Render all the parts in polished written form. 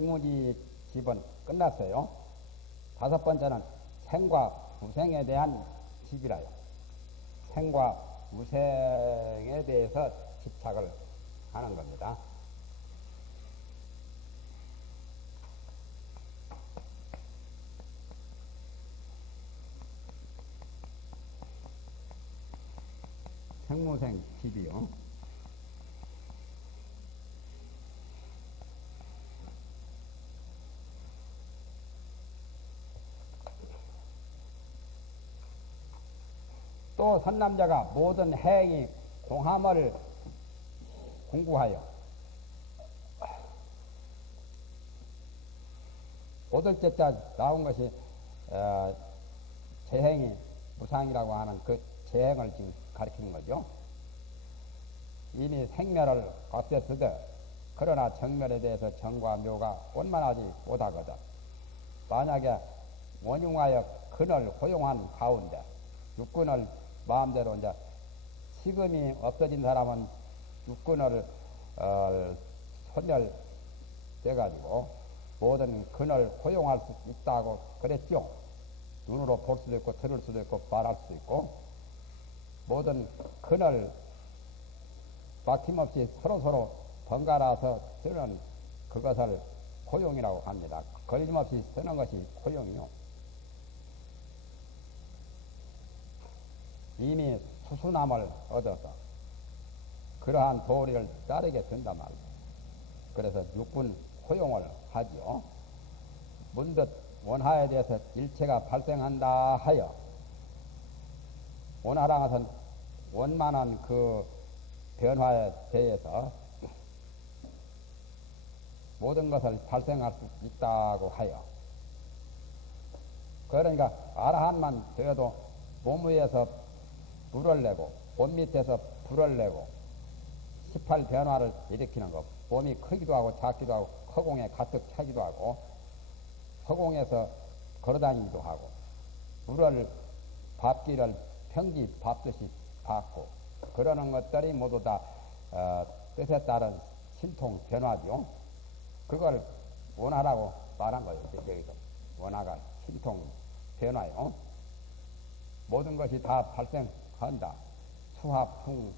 징후지 집은 끝났어요. 다섯 번째는 생과 무생에 대한 집이라요. 생과 무생에 대해서 집착을 하는 겁니다. 생무생 집이요. 또 선남자가 모든 행위 공함을 공부하여 오들째자 나온 것이 재행이 무상이라고 하는 그 재행을 지금 가리키는 거죠. 이미 생멸을 겉에서도 그러나 정멸에 대해서 정과 묘가 원만하지 못하거든. 만약에 원흉하여 근을 허용한 가운데 육근을 마음대로 이제 식음이 없어진 사람은 육근을 소멸돼가지고 모든 근을 허용할 수 있다고 그랬죠. 눈으로 볼 수도 있고 들을 수도 있고 말할 수도 있고 모든 근을 막힘없이 서로서로 번갈아서 쓰는 그것을 고용이라고 합니다. 걸림없이 쓰는 것이 고용이요. 이미 수수남을 얻어서 그러한 도리를 따르게 된단 말이에요. 그래서 육군 고용을 하지요. 문득 원하에 대해서 일체가 발생한다 하여 원하랑 것은 원만한 그 변화에 대해서 모든 것을 발생할 수 있다고 하여 그러니까 아라한만 되어도 몸 위에서 불을 내고 몸 밑에서 불을 내고 18변화를 일으키는 것. 몸이 크기도 하고 작기도 하고 허공에 가득 차기도 하고 허공에서 걸어다니기도 하고 물을 밥기를 평지 밟듯이 밟고 그러는 것들이 모두 다 뜻에 따른 신통 변화죠. 그걸 원하라고 말한 거예요. 여기서 원하가 신통 변화요. 모든 것이 다 발생한다. 수화풍,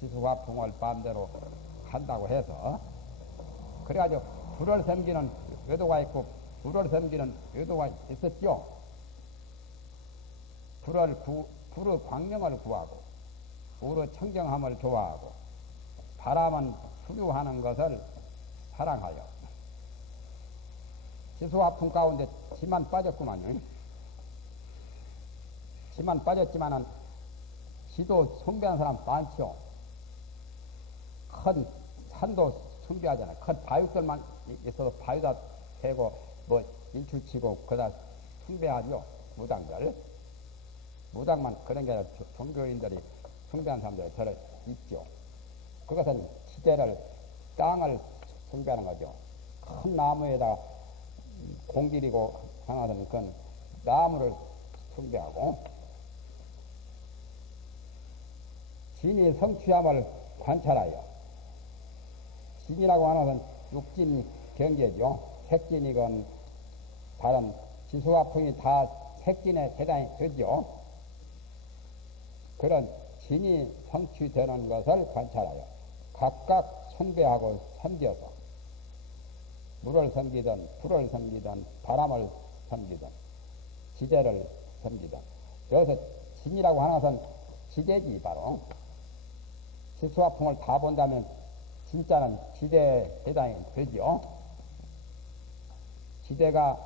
지수화풍을 마음대로 한다고 해서 그래가지고 불을 섬기는 의도가 있고 불을 섬기는 의도가 있었죠. 불의 광명을 구하고 불의 청정함을 좋아하고 바람은 수류하는 것을 사랑하여 지수화풍 가운데 지만 빠졌구만요. 지만 빠졌지만은 지도 숭배하는 사람 많죠. 큰 산도 숭배하잖아요. 큰 바위들만 있어도 바위다 대고 뭐 인출치고 그다 숭배하죠. 무당들. 무당만 그런 게 아니라 종교인들이 숭배하는 사람들이 들어 있죠. 그것은 지대를 땅을 숭배하는 거죠. 큰 나무에다 공길이고 하나는 그건 나무를 숭배하고 진이 성취함을 관찰하여 진이라고 하는 것은 육진 경계죠. 색진이건 다른 지수화풍이 다 색진에 해당이 되죠. 그런 진이 성취되는 것을 관찰하여 각각 선배하고 섬겨서 물을 섬기든 불을 섬기든 바람을 섬기든 지대를 섬기든 여기서 진이라고 하는 것은 지대지 바로 지수화풍을 다 본다면 진짜는 지대에 해당이 되죠. 지대가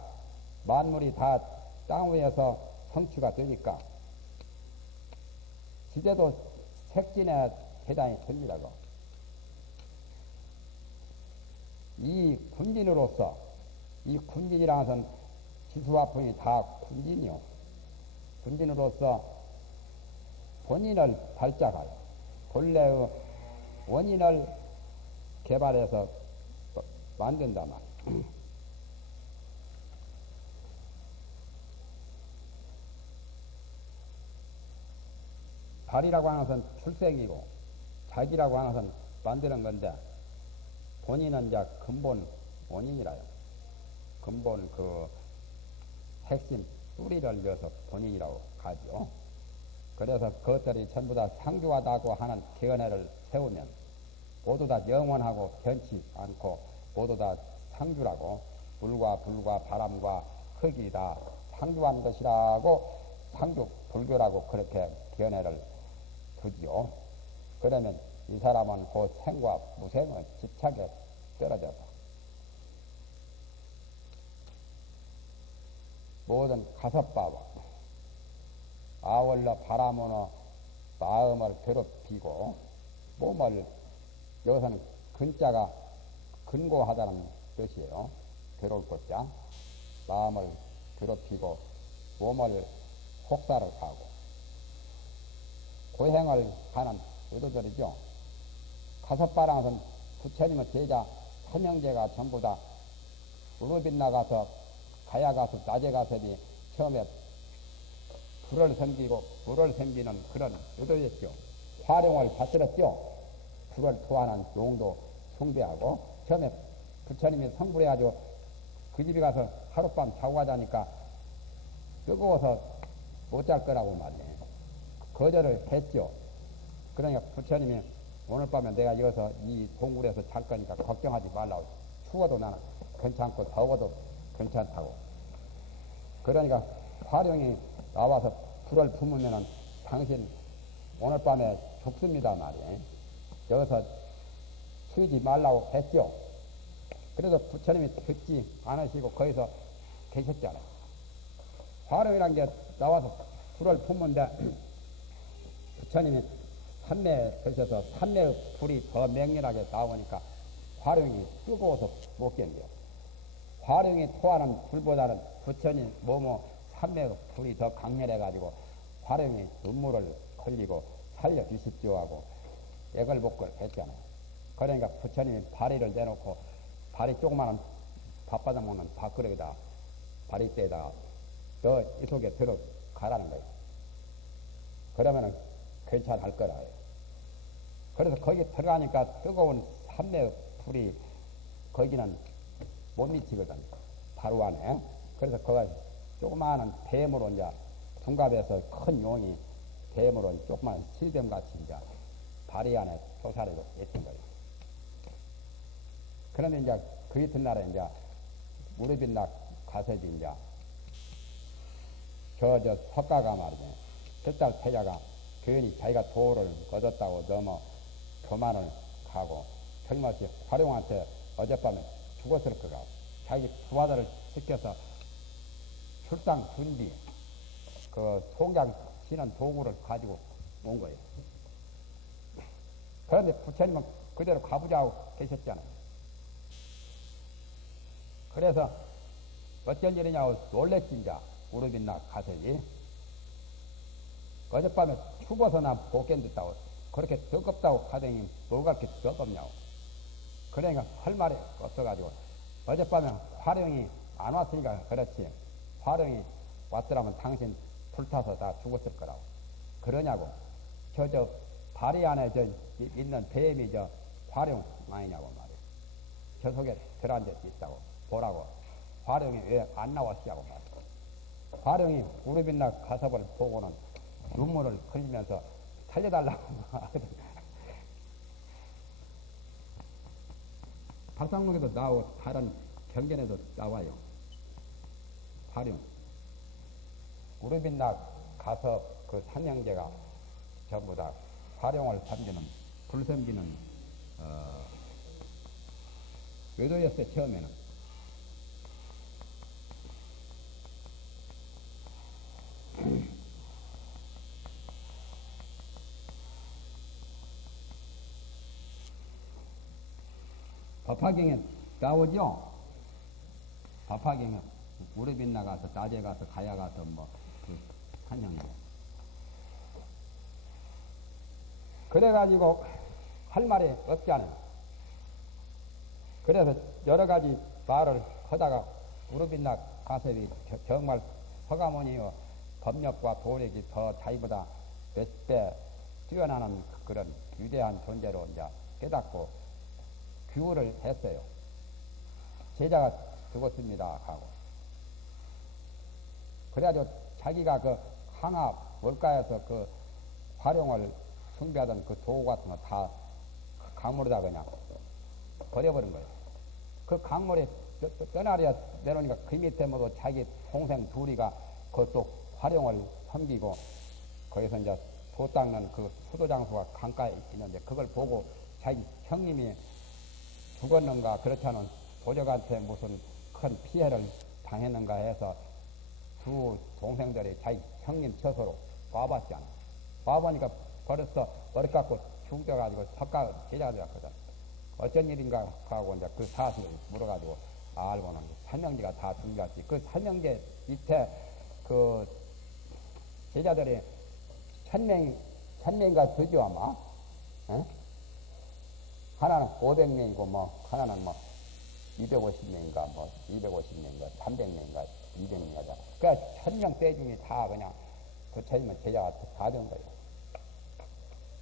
만물이 다 땅 위에서 성취가 되니까 지대도 색진에 해당이 됩니다고. 이 군진으로서 이 군진이라는 것은 지수화풍이 다 군진이요. 군진으로서 본인을 발작하여 본래의 원인을 개발해서 만든다 말. 발이라고 하는 것은 출생이고 자기라고 하는 것은 만드는 건데 본인은 이제 근본 본인이라요. 근본 그 핵심 뿌리를 이어서 본인이라고 하죠. 그래서 그것들이 전부 다 상주하다고 하는 견해를 세우면 모두 다 영원하고 변치 않고 모두 다 상주라고 물과 불과 바람과 흙이 다 상주한 것이라고 상주 불교라고 그렇게 견해를 두지요. 그러면 이 사람은 그 생과 무생은 집착에 떨어져서 모든 가섭바와 아울러 바람으로 마음을 괴롭히고 몸을 여기서는 근자가 근고하다는 뜻이에요. 괴로울 것자 마음을 괴롭히고 몸을 혹사를 하고 고행을 하는 의도들이죠. 가섭바랑은 부처님의 제자 삼형제가 전부 다 무릎이 나가서 가야 가서 낮에 가서니 처음에 불을 섬기고 불을 섬기는 그런 의도였죠. 화룡을 받들었죠. 불을 토하는 용도 숭배하고 처음에 부처님이 성불해가지고 그 집에 가서 하룻밤 자고 가자니까 뜨거워서 못 잘 거라고 말이에요. 거절을 했죠. 그러니까 부처님이 오늘 밤에 내가 여기서 이 동굴에서 잘 거니까 걱정하지 말라고. 추워도 나는 괜찮고 더워도 괜찮다고. 그러니까 화룡이 나와서 불을 품으면은 당신 오늘 밤에 죽습니다 말이에요. 여기서 쉬지 말라고 했죠. 그래서 부처님이 듣지 않으시고 거기서 계셨잖아요. 화룡이란 게 나와서 불을 품는데 부처님이 산매에 계셔서 산매의 불이 더 맹렬하게 나오니까 화룡이 뜨거워서 못 견뎌요. 화룡이 토하는 불보다는 부처님 뭐뭐 산매의 불이 더 강렬해가지고 화룡이 눈물을 흘리고 살려주십시오 하고 애걸복걸 했잖아요. 그러니까 부처님이 바리를 내놓고 바리 조그마한 밥바닥 먹는 밥그릇에다 바리대에다가 너 이 속에 들어가라는 거예요. 그러면은 괜찮을 거라 해요. 그래서 거기 들어가니까 뜨거운 산매의 불이 거기는 못 미치거든. 바로 안에. 그래서 거기 조그마한 뱀으로 이제 둔갑에서 큰 용이 뱀으로 조그마한 실뱀같이 이제 바리 안에 도사리고 있던 거예요. 그러면 이제 그 이튿날에 이제 무릎이나 가서지 이제 저 석가가 말이죠. 그딸 태자가 괜히 자기가 도를 얻었다고 너무 교만을 가고 틀림없이 화룡한테 어젯밤에 죽었을 거가 자기 부하들을 시켜서 출상 준비 그 송장 치는 도구를 가지고 온 거예요. 그런데 부처님은 그대로 가보자고 계셨잖아요. 그래서 어쩐 일이냐고 놀랬지 이제 무릎이나 가서지. 어젯밤에 추워서 나 못 견뎠다고 그렇게 뜨겁다고 하더니 뭐가 그렇게 뜨겁냐고. 그러니까 할 말이 없어가지고 어젯밤에 화룡이 안 왔으니까 그렇지 화룡이 왔더라면 당신 불타서 다 죽었을 거라고. 그러냐고. 저 다리 안에 있는 뱀이 화룡 아니냐고 말이야. 저 속에 들어앉아 있다고 보라고. 화룡이 왜 안 나왔냐고 말이야. 화룡이 무릎이나 가섭을 보고는 눈물을 흘리면서 살려달라고 하거든. 발상록에도 나오고 다른 경전에도 나와요. 화룡. 무릎이나 가섭 그 삼형제가 전부 다 화룡을 섬기는 불 섬기는 외도였어요. 처음에는. 법화경에 나오죠? 법화경에 무릎이 나가서 낮에 가서 가야 가서 그 한양에. 그래가지고 할 말이 없잖아요. 그래서 여러 가지 말을 하다가 무릎이 나 가섭이 정말 허가모니요 법력과 도력이 더 자기보다 몇 배 뛰어나는 그런 위대한 존재로 이제 깨닫고 규율을 했어요. 제자가 죽었습니다 하고 그래가지고 자기가 그 항아 월가에서 그 활용을 숭배하던 그 도구 같은 거 다 강물에다 그냥 버려버린 거예요. 그 강물에 떠나려 내놓으니까 그 밑에 모두 자기 동생 둘이가 그것도 활용을 섬기고 거기서 이제 도 닦는 그 수도 장소가 강가에 있는데 그걸 보고 자기 형님이 죽었는가 그렇지 않은 도적한테 무슨 큰 피해를 당했는가 해서 두 동생들이 자기 형님 처소로 와봤잖아. 와보니까 벌써 머리 깎고 죽어가지고 석가 제자가 되었거든. 어쩐 일인가 하고 이제 그 사실을 물어가지고 알고는 설명지가 다 준비했지. 그 설명지 밑에 그 제자들이 1000명인가 되죠 아마. 에? 하나는 500명이고 뭐 하나는 뭐 250명인가 뭐 250명인가 300명인가 200명인가 그러니까 1000명 때 중에 다 그냥 부처님은 제자가 다 된 거예요.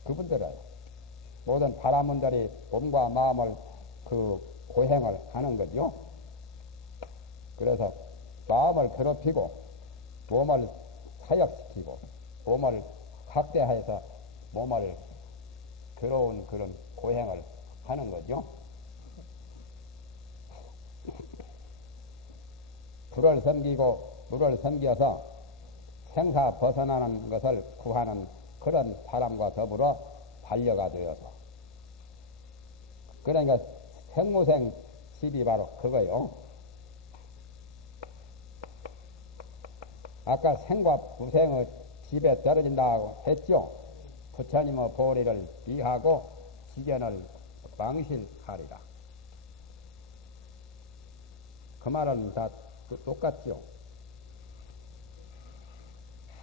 그분들은 모든 바라문들이 몸과 마음을 그 고행을 하는 거죠. 그래서 마음을 괴롭히고 몸을 사역시키고 몸을 확대해서 몸을 괴로운 그런 고행을 하는 거죠. 불을 섬기고 물을 섬겨서 생사 벗어나는 것을 구하는 그런 사람과 더불어 반려가 되어서 그러니까 생무생 집이 바로 그거요. 아까 생과 무생의 집에 떨어진다고 했죠. 부처님의 보리를 비하고 지견을 망실하리라. 그 말은 다 똑같죠.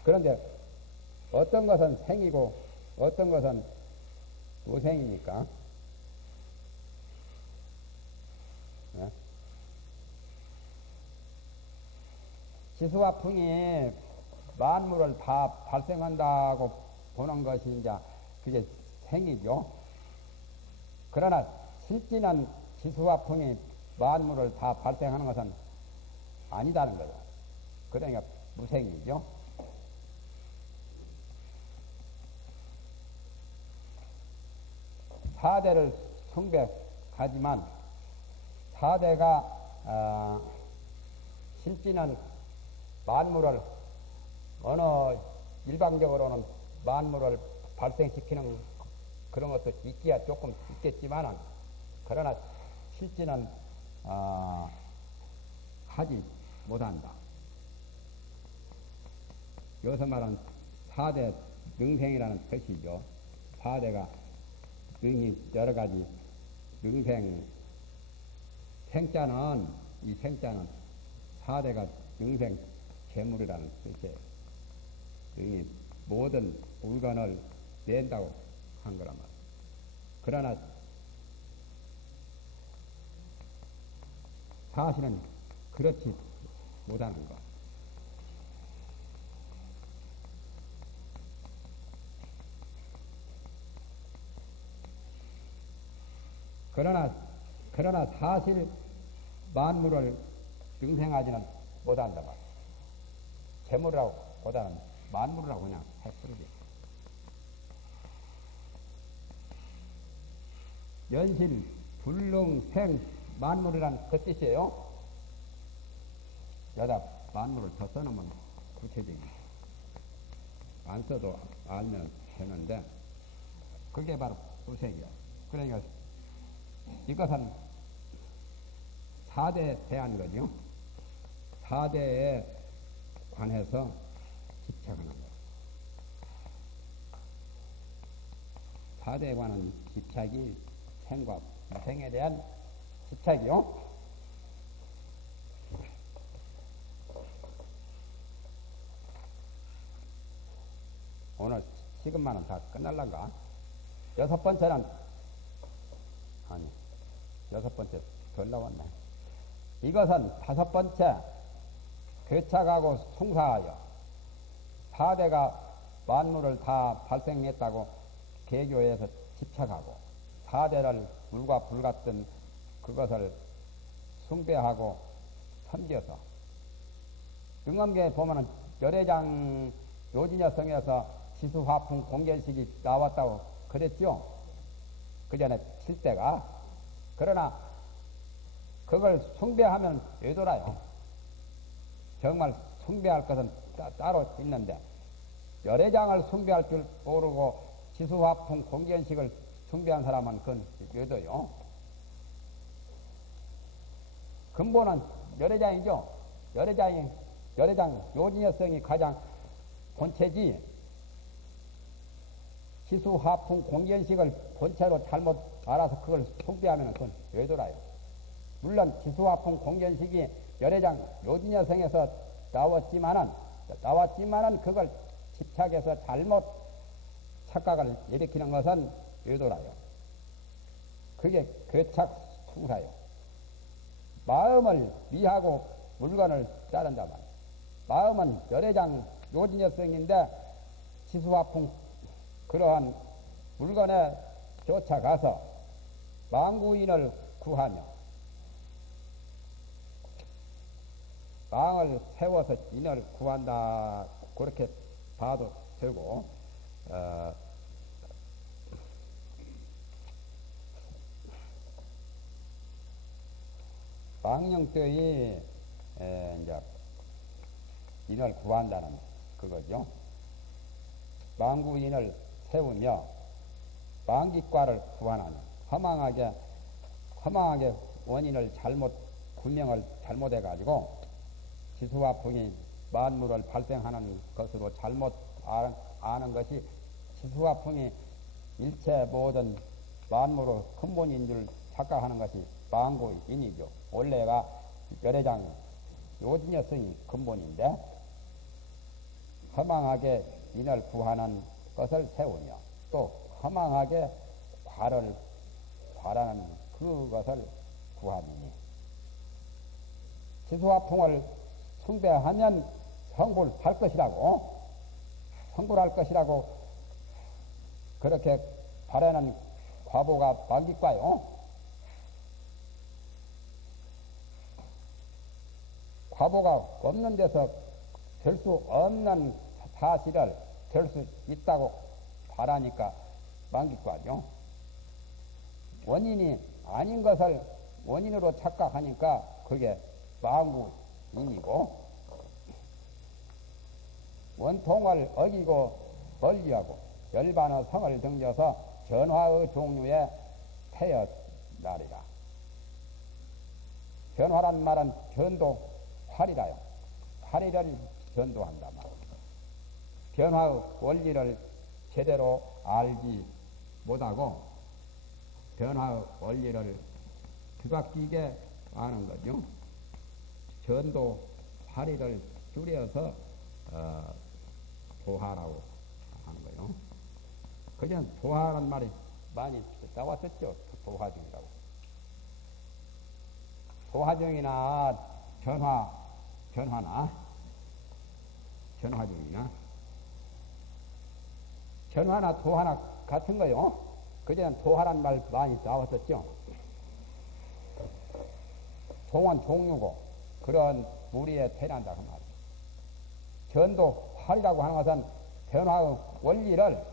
그런데 어떤 것은 생이고 어떤 것은 무생이니까 네? 지수와 풍이 만물을 다 발생한다고 보는 것이 이제 그게 생이죠. 그러나 실지는 지수와 풍이 만물을 다 발생하는 것은 아니다는 거예요. 그러니까 무생이죠. 사대를 숭배하지만 사대가 실지는 만물을 어느 일방적으로는 만물을 발생시키는 그런 것도 있기야 조금 있겠지만은 그러나 실지는 하지 못한다. 여기서 말하는 사대 능생이라는 뜻이죠. 사대가 능이 여러 가지 능생 생자는 이 생자는 사대가 능생 재물이라는 뜻이에요. 능이 모든 물건을 낸다고 한 거란 말이에요. 그러나 사실은 그렇지 못하는 것. 그러나 사실 만물을 능생하지는 못한다 말이야. 재물이라고 보다는 만물이라고 그냥 해버리지. 연신, 불능, 생, 만물이란 그 뜻이에요. 여기다 만물을 더 써놓으면 구체적이지. 안 써도 알면 되는데 그게 바로 무생이야. 그러니까 이것은 사대에 대한 거죠. 사대에 관해서 집착하는 거예요. 사대에 관한 집착이 생과 무생에 대한 집착이요. 오늘 시간만은 다 끝날란가? 여섯 번째 덜 나왔네. 이것은 다섯 번째 괴착하고 숭사하여 사대가 만물을 다 발생했다고 개교에서 집착하고 사대를 물과 불 같은 그것을 숭배하고 섬겨서 등엄교에 보면은 열애장 요진여성에서 지수화풍 공견식이 나왔다고 그랬죠. 그 전에 칠대가. 그러나 그걸 숭배하면 왜돌아요. 정말 숭배할 것은 따로 있는데 열애장을 숭배할 줄 모르고 지수화풍 공견식을 숭배한 사람은 그건 왜도요. 근본은 열애장이죠. 열애장 요진여성이 가장 본체지. 지수화풍 공견식을 본체로 잘못 알아서 그걸 숭배하면 그건 왜돌아요. 물론 지수화풍 공견식이 열애장 요진여성에서 나왔지만은 그걸 집착해서 잘못 착각을 일으키는 것은 왜돌아요. 그게 괴착숭사요. 마음을 미하고 물건을 자른다 말이에요. 마음은 열애장 요진여성인데 지수화풍 그러한 물건에 쫓아가서 망구인을 구하며 망을 세워서 인을 구한다. 그렇게 봐도 되고, 망령되이 이제 인을 구한다는 그거죠. 망구인을 세우며 망기과를 구하나니 허망하게 원인을 구명을 잘못해 가지고 지수화풍이 만물을 발생하는 것으로 잘못 아는 것이 지수화풍이 일체 모든 만물의 근본인 줄 착각하는 것이 망구인이죠. 원래가 열애장 요진여성이 근본인데 허망하게 인을 구하는 것을 세우며 또 허망하게 과라는 그것을 구하니 지수화풍을 숭배하면 성불할 것이라고 그렇게 바라는 과보가 망기과요. 과보가 없는 데서 될 수 없는 사실을 될 수 있다고 바라니까 망기과죠. 원인이 아닌 것을 원인으로 착각하니까 그게 망구인이고 원통을 어기고 멀리하고 열반의 성을 등져서 변화의 종류에 태어나리라. 변화란 말은 변도 활이라요. 활이를 변도한다 말. 변화의 원리를 제대로 알지 못하고 변화의 원리를 뒤바뀌게 아는 거죠. 변도 활이를 줄여서 도화라고 하는 거예요. 그전 도화라는 말이 많이 나왔었죠. 도화중이라고. 도화중이나 변화나 도화나 같은 거요. 그전 도화란 말 많이 나왔었죠. 종은 종류고 그런 무리에 태어난다 그 말이에요. 변도 활이라고 하는 것은 변화의 원리를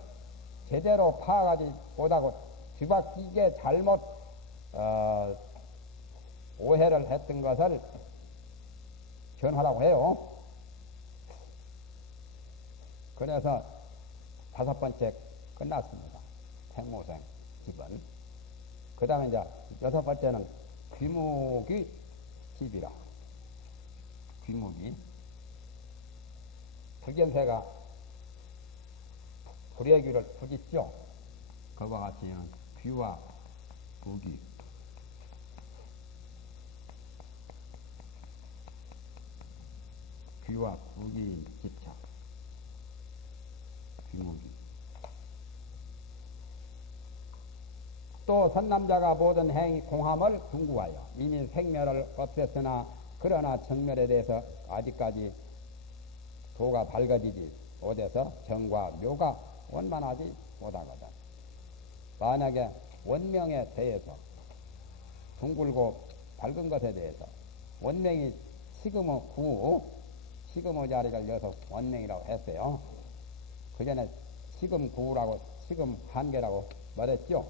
제대로 파악하지 못하고 뒤바뀌게 잘못 오해를 했던 것을 변화라고 해요. 그래서 5번째 끝났습니다. 생모생 집은. 그 다음에 이제 6번째는 귀묵이 집이라. 귀묵이. 불견새가 불의 귀를 부짓죠. 그와 같이 귀와 무기. 귀와 무기인 집착. 귀무기. 또 선남자가 모든 행위 공함을 궁구하여 이미 생멸을 없앴으나 그러나 정멸에 대해서 아직까지 도가 밝아지지 못해서 정과 묘가 원만하지 못하거든. 만약에 원명에 대해서 둥글고 밝은 것에 대해서 원명이 시금의 구, 시금의 자리를 여서 원명이라고 했어요. 그 전에 시금 구라고 시금 한계라고 말했죠.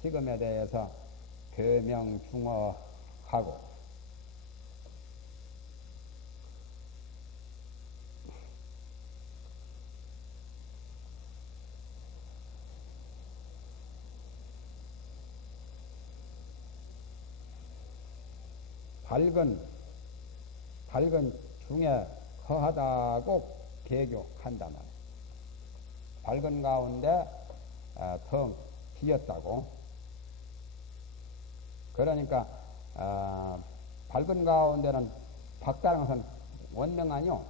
시금에 대해서 교명중어하고 밝은 중에 허하다고 개교한단 말이에요. 밝은 가운데 텅 비었다고. 그러니까 밝은 가운데는 밝다는 것은 원명 아니요.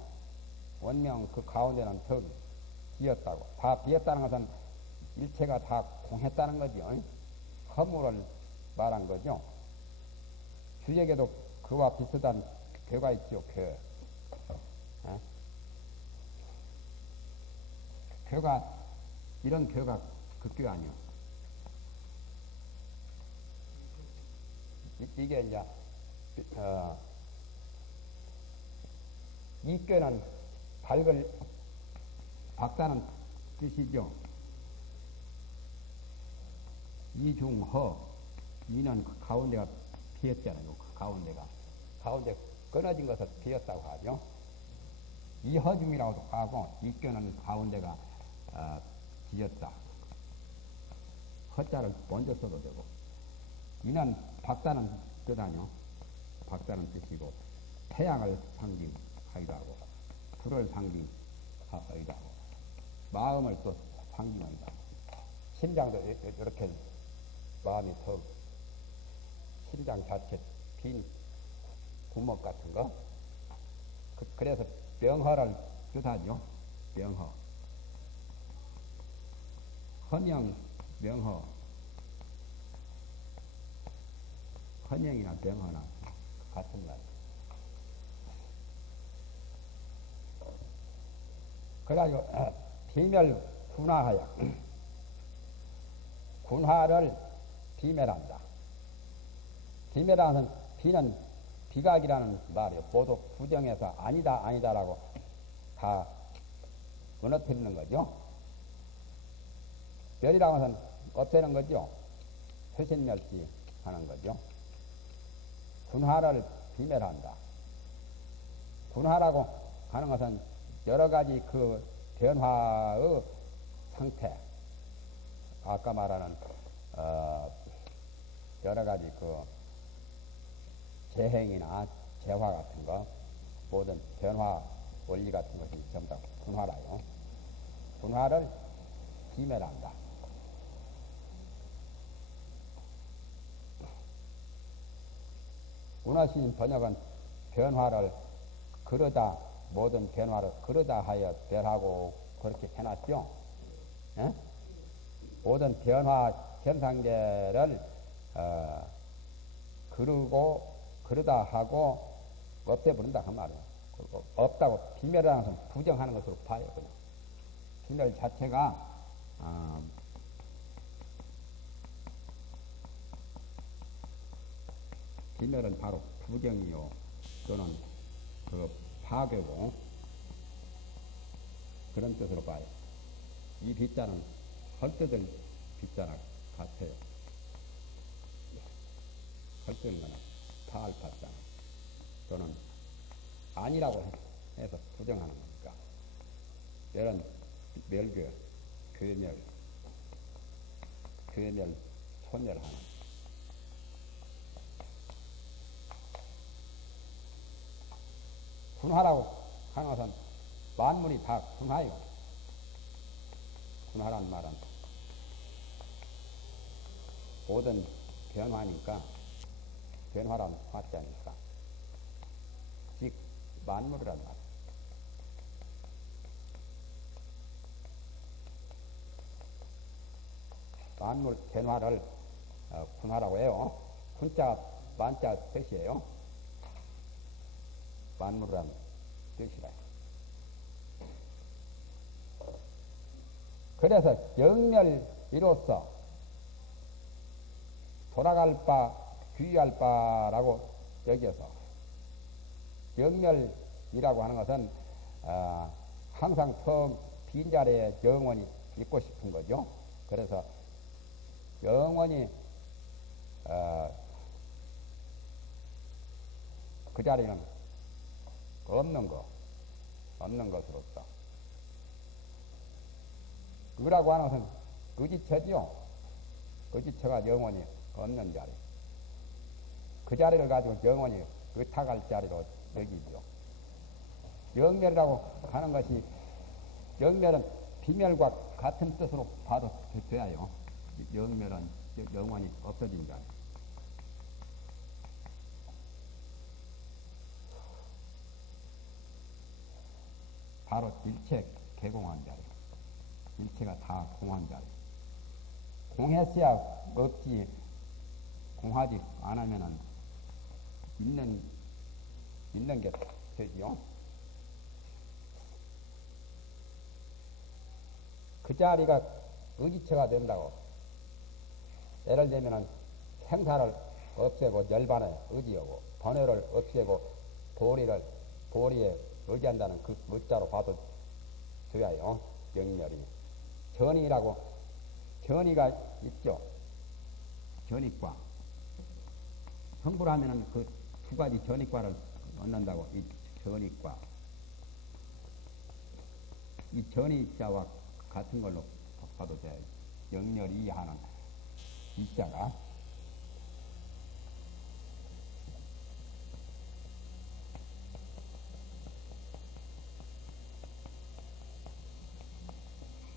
원명 그 가운데는 텅 비었다고. 다 비었다는 것은 일체가 다 공했다는 거죠. 허물을 말한 거죠. 주역에도 그와 비슷한 교가 있죠. 교가 이런 교가 그 교 아니요. 이게 이제 이 교는 밝다는 뜻이죠. 이중허 이는 그 가운데가 비었잖아요. 그 가운데 끊어진 것을 비었다고 하죠. 이허중이라고도 하고 이교는 가운데가 비었다. 허자를 먼저 써도 되고 이는 밝다는 뜻 아니요. 밝다는 뜻이고 태양을 상징하기도 하고 불을 상징하기도 하고 마음을 또 상징하기도 하고 심장도 이렇게 마음이 더 심장 자체 빈 구멍 같은 거. 그래서 명허를 뜻하죠. 명허. 헌영, 명허. 헌영이나 명허나 같은 말. 그래가지고 비멸 군화하여 군화를 비멸한다. 비멸하는 비는 비각이라는 말이에요. 모두 부정해서 아니다라고 다 무너뜨리는 거죠. 멸이라는 것은 없애는 거죠. 회신멸시 하는 거죠. 군화를 비멸한다. 군화라고 하는 것은 여러 가지 그 변화의 상태, 아까 말하는 여러 가지 그 재행이나 재화 같은 거, 모든 변화 원리 같은 것이 전부 다 군화라요. 군화를 비멸한다. 운하신 번역은 변화를 그러다, 모든 변화를 그러다 하여 별하고 그렇게 해놨죠. 에? 모든 변화 현상계를 그러다 하고 없애버린다 그 말이에요. 없다고 비멸이라는 것은 부정하는 것으로 봐요. 그냥. 비멸 자체가 비멸은 바로 부정이요 또는 그 파괴고 그런 뜻으로 봐요. 이 빗자는 헐뜯을 빗자나 같아요. 헐뜯는 거는 파할 파자 또는 아니라고 해서 부정하는 거니까 이런 멸교, 괴멸, 소멸하는 군화라고 하는 것은 만물이 다 군화요. 군화란 말은 모든 변화니까 변화란 화자니까 즉 만물이란 말. 만물 변화를 군화라고 해요. 군자 만자 뜻이에요. 만물이란 뜻이라. 그래서 영멸이로서 돌아갈 바 귀할 바라고 여기서 영멸이라고 하는 것은 항상 텅 빈자리에 영원히 있고 싶은 거죠. 그래서 영원히 그 자리는 없는 것으로서 그라고 하는 것은 의지처지요. 의지처가 영원히 없는 자리. 그 자리를 가지고 영원히 의탁할 자리로 여기죠. 영멸이라고 하는 것이 영멸은 비멸과 같은 뜻으로 봐도 돼요. 영멸은 영원히 없어진 자리. 바로 일체 개공한 자리. 일체가 다 공한 자리. 공했어야 없지, 공하지 않으면은 있는 게 되지요. 그 자리가 의지처가 된다고. 예를 들면은 생사를 없애고 열반에 의지하고 번뇌를 없애고 도리에 의지한다는 그 의자로 봐도 돼요. 영멸이. 전이가 있죠. 전이과. 성불하면은 그 두 가지 전이과를 얻는다고. 이 전이과. 이 전이자와 같은 걸로 봐도 돼요. 영멸이 하는 이자가.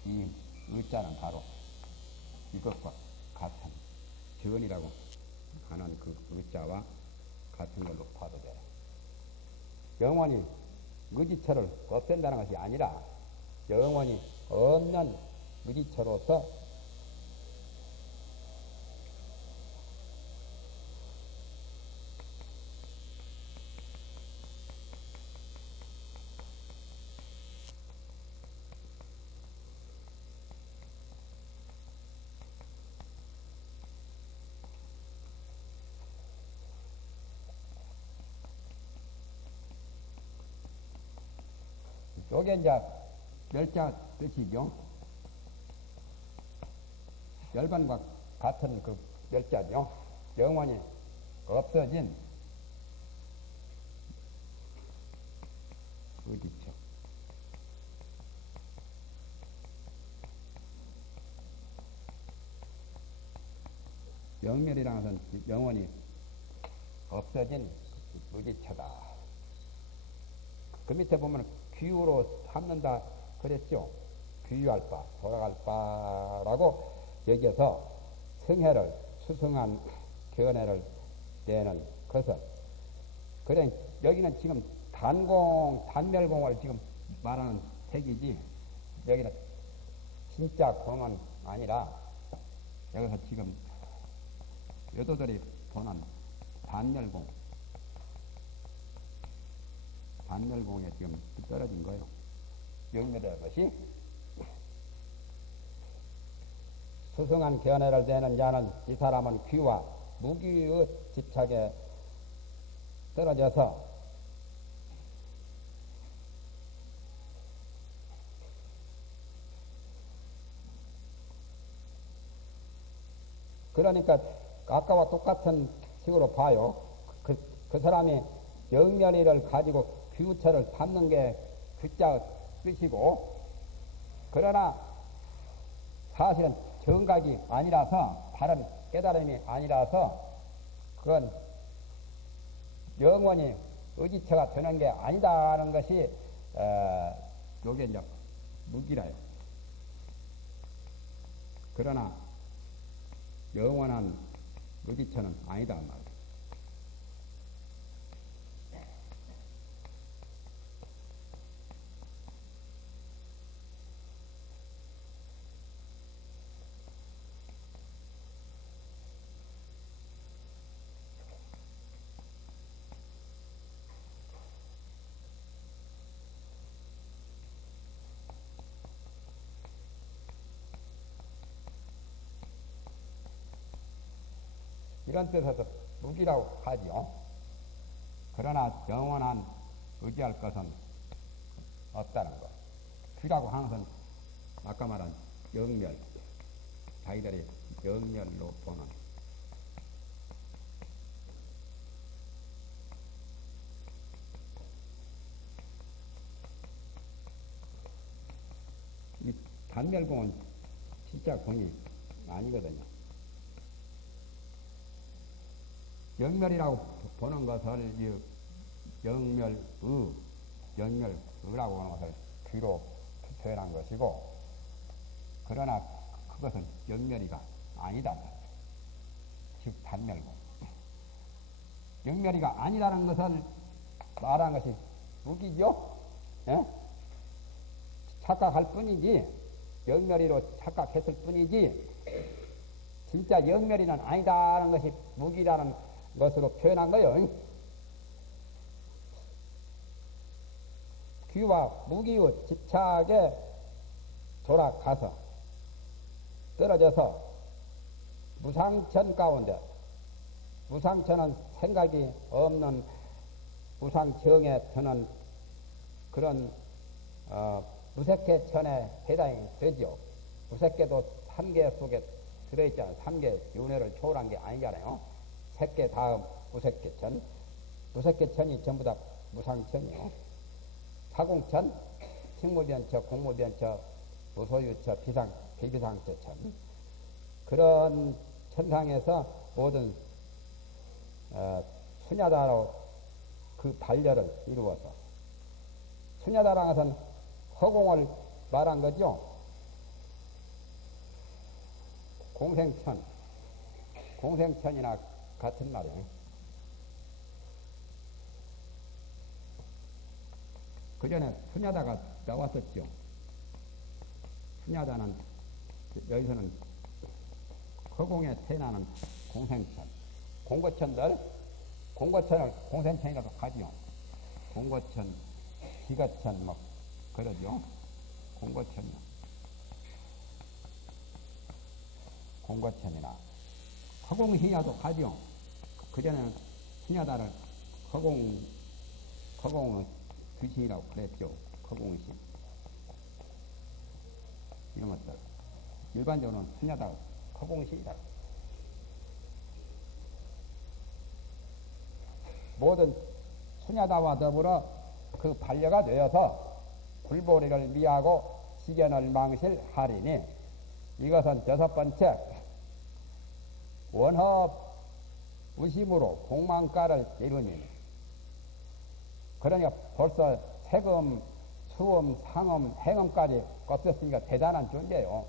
이 의자는 바로 이것과 같은 전이라고 하는 그 의자와 같은 걸로 봐도 돼요. 영원히 의지처를 없앤다는 것이 아니라 영원히 없는 의지처로서 요게 이제 멸자 뜻이죠. 열반과 같은 그 멸자죠. 영원히 없어진 의지처. 영멸이라는 것은 영원히 없어진 의지처다. 그 밑에 보면 귀유로 삼는다 그랬죠. 귀유할 바, 돌아갈 바라고 여기에서 성해를 수성한 견해를 내는 것을. 그래 여기는 지금 단멸공을 지금 말하는 택이지 여기는 진짜 공은 아니라 여기서 지금 여도들이 보는 단멸공에 지금 떨어진 거예요. 영멸이라는 것이 수승한 견해를 내는 자는 이 사람은 귀와 무기의 집착에 떨어져서 그러니까 아까와 똑같은 식으로 봐요. 그 사람이 영멸이를 가지고 귀우처를 담는 게 글자 뜻이고, 그러나 사실은 정각이 아니라서, 바른 깨달음이 아니라서, 그건 영원히 의지처가 되는 게 아니다는 것이, 요게 이제 무기라요. 그러나 영원한 의지처는 아니다 말이에요. 이런 뜻에서 무기라고 하지요. 그러나 영원한 의지할 것은 없다는 것. 귀라고 하는 것은 아까 말한 영멸, 자기들이 영멸로 보는 이 단멸공은 진짜 공이 아니거든요. 영멸이라고 보는 것을 영멸의라고 하는 것을 귀로 표현한 것이고, 그러나 그것은 영멸이가 아니다. 즉 단멸공. 영멸이가 아니라는 것을 말한 것이 무기죠. 예? 착각할 뿐이지, 영멸이로 착각했을 뿐이지, 진짜 영멸이는 아니다라는 것이 무기라는 것으로 표현한 거예요. 귀와 무기의 집착에 돌아가서 떨어져서 무상천 가운데, 무상천은 생각이 없는 무상정에 드는 그런 무색계천에 해당이 되죠. 무색계도 3계 속에 들어있잖아요. 3계 윤회를 초월한 게 아니잖아요. 색계 다음 무색계천. 무색계천이 전부 다 무상천이요. 사공천, 식무변처, 공무변처, 무소유처, 비비상처천. 그런 천상에서 모든 수냐다로 그 반려를 이루어서, 수냐다라는 것은 허공을 말한 거죠. 공생천이나 같은 말이에요. 그 전에 수냐다가 나왔었죠. 수냐다는 여기서는 허공에 태어나는 공생천. 공고천을 공생천이라고 하지요. 공고천, 지거천, 뭐, 그러죠. 공고천이나 허공신야도 하지요. 그전에는 신야다를 허공의 귀신이라고 그랬죠. 허공신. 이런 것들. 일반적으로는 신야다 허공신이다. 모든 수냐다와 더불어 그 반려가 되어서 굴보리를 미하고 시견을 망실하리니, 이것은 6번째 원허 의심으로 공망가를 이루니, 그러니까 벌써 세금, 수음, 상음, 행음까지 꺾었으니까 대단한 존재예요.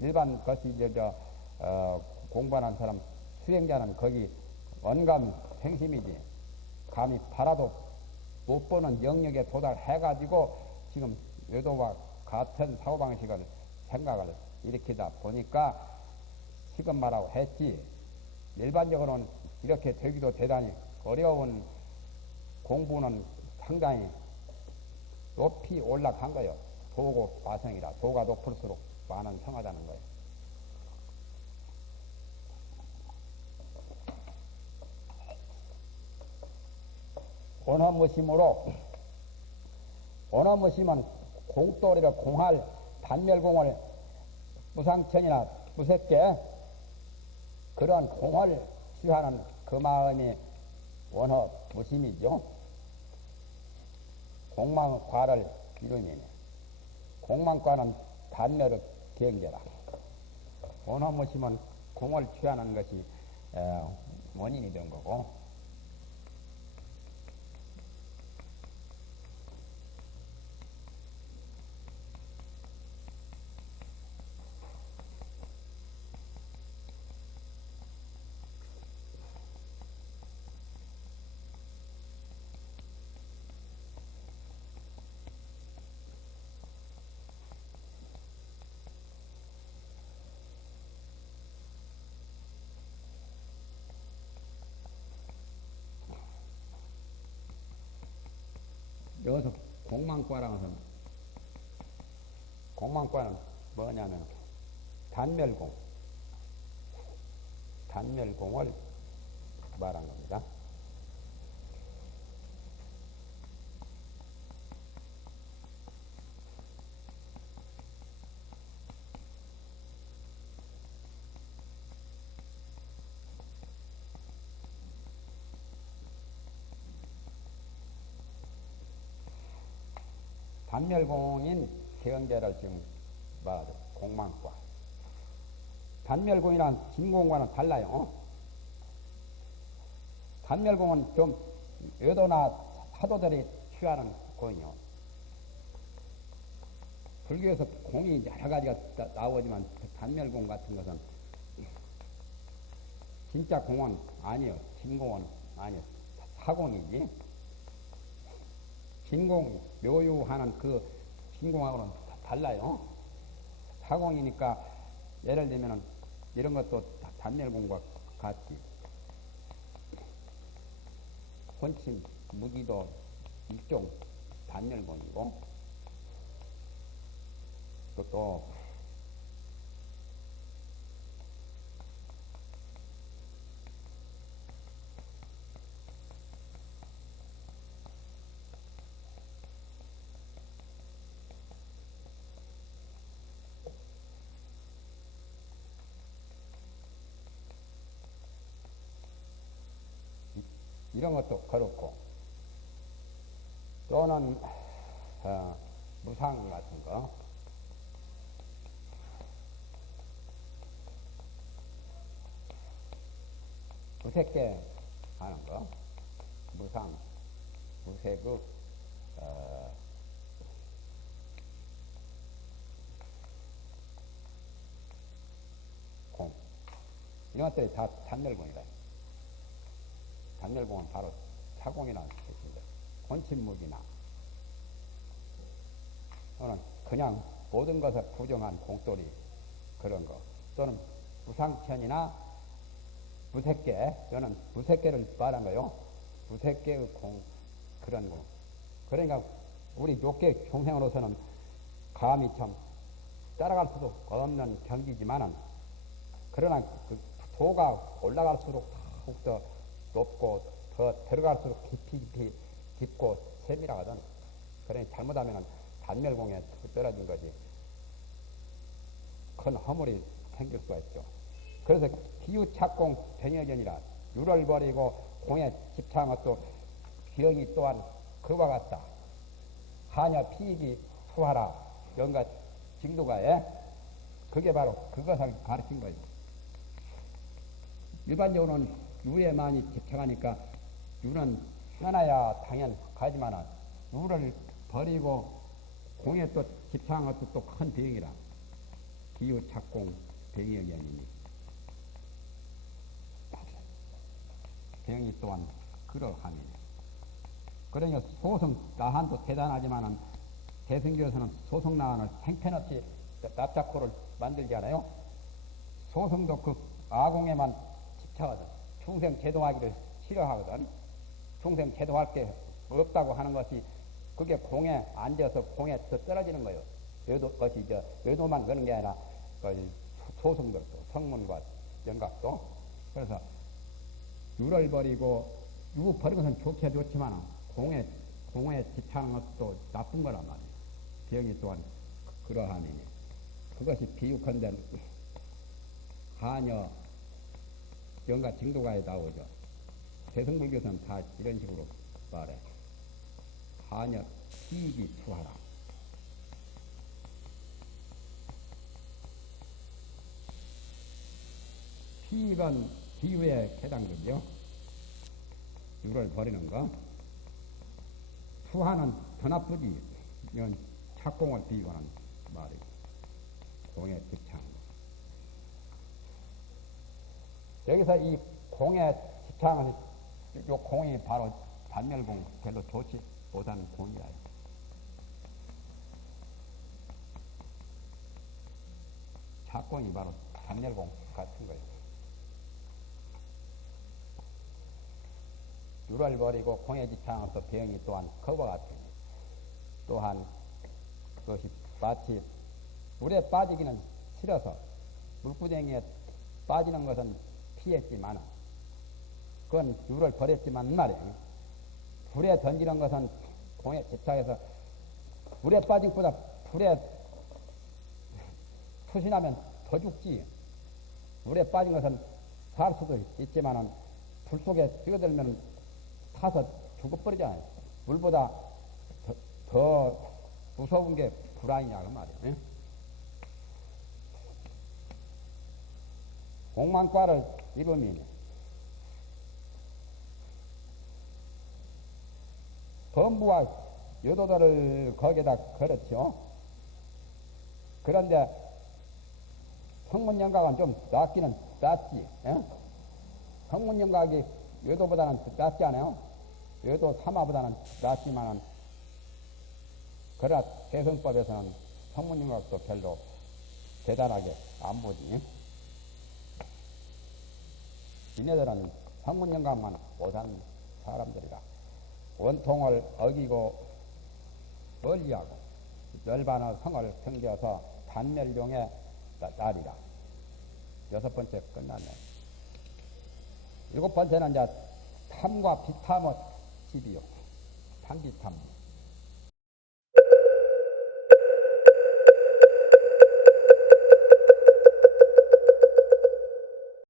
일반 것이 공부하는 사람, 수행자는 거기 언감 생심이지, 감히 바라도 못 보는 영역에 도달해가지고 지금 외도와 같은 사고방식을 생각을 일으키다 보니까 지금 말하고 했지, 일반적으로는 이렇게 되기도 대단히 어려운 공부는 상당히 높이 올라간 거예요. 도고 과성이라, 도가 높을수록 많은 성하다는 거예요. 원어무심으로, 원어무심은 공돌이를 공할 단멸공을 무상천이나 무색계 그런 공을 취하는 그 마음이 원어무심이죠. 공망과를 이루니, 공망과는 단멸의 경계라. 원어무심은 공을 취하는 것이 원인이 된 거고, 여기서 공망과라는 것은, 공망과는 뭐냐면 단멸공을 말한 겁니다. 단멸공인 세경제를 지금 말하죠. 공망과. 단멸공이랑 진공과는 달라요. 단멸공은 좀 여도나 사도들이 취하는 공이요. 불교에서 공이 여러 가지가 나오지만 단멸공 같은 것은 진짜 공은 아니요. 진공은 아니요. 사공이지. 진공, 묘유하는 그 진공하고는 달라요. 사공이니까 예를 들면은 이런 것도 단멸공과 같이 혼침, 무기도 일종 단멸공이고 또 이런 것도 그렇고 또는 무상 같은 거 무색계 하는 거 무상 무색의 공 이런 것들이 다 단멸공이다. 단멸공은 바로 사공이라는 뜻입니다. 혼침무기나 또는 그냥 모든 것을 부정한 공돌이 그런 거 또는 무상천이나 무색계 저는 무색계를 말한 거요. 무색계의 공 그런 거 그러니까 우리 욕계 총생으로서는 감히 참 따라갈 수도 없는 경지지만은 그러나 그 도가 올라갈수록 더욱더 높고 더 들어갈수록 깊이 깊고 세밀하거든. 그러니 잘못하면 단멸공에 떨어진 거지 큰 허물이 생길 수가 있죠. 그래서 기유착공 병여견이라 유를 버리고 공에 집착한 것도 기억이 또한 그와 같다. 하녀 피익이 투하라 영가 징도가에 그게 바로 그것을 가르친 거지. 일반적으로는 유에 많이 집착하니까 유는 떠나야 당연 가지만 유를 버리고 공에 또 집착한 것도 또 큰 병이라. 기유착공 병이여견이니 병이 또한 그러함이네. 그러니까 소성 나한도 대단하지만은 대승교에서는 소성 나한을 생편없이 납작고를 만들지 않아요? 소성도 그 아공에만 집착하거든. 충생 제도하기를 싫어하거든. 충생 제도할 게 없다고 하는 것이 그게 공에 앉아서 공에 더 떨어지는 거예요. 것이 외도만 그런 게 아니라 소성들도 성문과 영각도. 그래서 유를 버리고 유 버리는 것은 좋게 좋지만 공에 집착하는 것도 나쁜 거란 말이에요. 병이 또한 그러함이니 그것이 비유컨대 하녀 영가 징도가에 나오죠. 대승불교에서는 다 이런 식으로 말해. 하녀 피익이 투하라. 피익은 비유에 해당되죠. 유를 버리는 거. 투하는 더 나쁘지. 이건 착공을 비유하는 말이고 공에 집착한 거. 여기서 이 공에 집착한 이 공이 바로 단멸공 별로 좋지 못한 공이라. 착공이 바로 단멸공 같은 거예요. 유를 버리고 공에 집착한 또 병이 또한 그와 같으니 또한 그것이 마치 물에 빠지기는 싫어서 물구덩이에 빠지는 것은 피했지만 그건 유를 버렸지만 말이야. 불에 던지는 것은 공에 집착해서 물에 빠진 것보다 불에 투신하면 더 죽지. 물에 빠진 것은 살 수도 있지만은 불 속에 뛰어들면 타서 죽어버리잖아요. 물보다 더 무서운 게 불 아니냐 그 말이에요. 공망과를 입으면 범부와 여도들을 거기다 걸었죠. 그런데 성문영각은 좀 낫기는 낫지. 성문영각이 여도보다는 낫지 않아요? 여도 사마보다는 낫지만은 그러나 대성법에서는 성문영각도 별로 대단하게 안 보지. 이네들은 성문영각만 못한 사람들이라 원통을 어기고 멀리하고 열반의 성을 평지어서 단멸종의 날이라. 여섯 번째 끝났네. 일곱 번째는 이제 탐과 비탐의 집이요. 탐비탐.